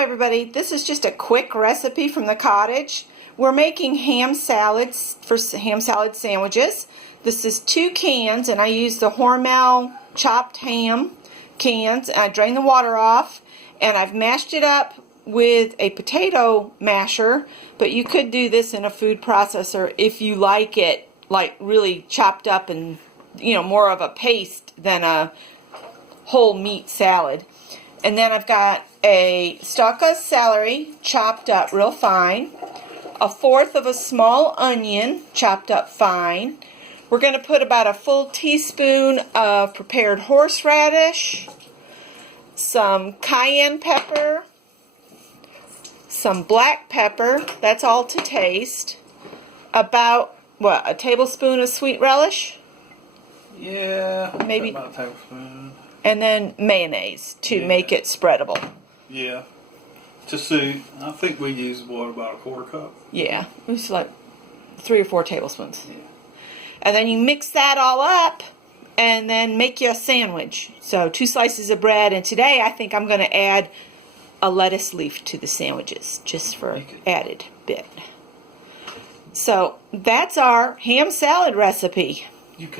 everybody, this is just a quick recipe from the cottage. We're making ham salads for ham salad sandwiches. This is 2 cans and I use the Hormel chopped ham cans. And I drain the water off and I've mashed it up with a potato masher, but you could do this in a food processor if you like it like really chopped up and more of a paste than a whole meat salad. And then I've got a stalk of celery chopped up real fine, 1/4 of a small onion chopped up fine. We're going to put about a full teaspoon of prepared horseradish, some cayenne pepper, some black pepper, that's all to taste, about, what, a tablespoon of sweet relish? Yeah, maybe about a tablespoon. And then mayonnaise to make it spreadable. Yeah, to suit. I think we use about a 1/4 cup. Yeah, it's like 3 or 4 tablespoons. Yeah. And then you mix that all up and then make you a sandwich. So 2 slices of bread, and today I think I'm going to add a lettuce leaf to the sandwiches just for added bit. So that's our ham salad recipe. You could